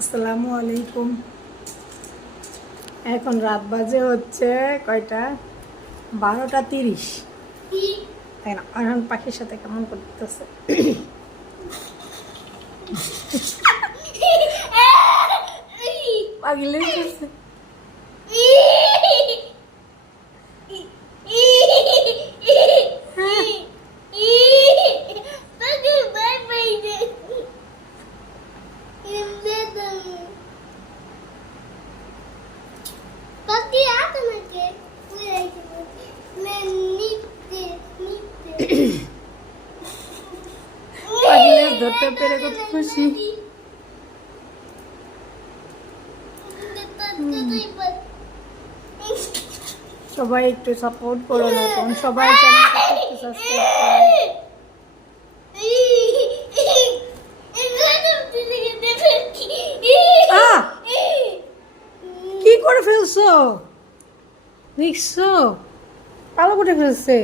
আসসালামু আলাইকুম। এখন রাত বাজে হচ্ছে কয়টা? 12:30। তাই না? এখন পাখির সাথে কেমন করতেছে? পাগলে করছে। পাগলে ধরতে পেরে কত খুশি। সবাই একটু সাপোর্ট করো, নতুন সবাই চ্যানেলটা একটু সাবস্ক্রাইব করো। কি করে ফেলছো? দেখছো? কালো করে ফেলছে।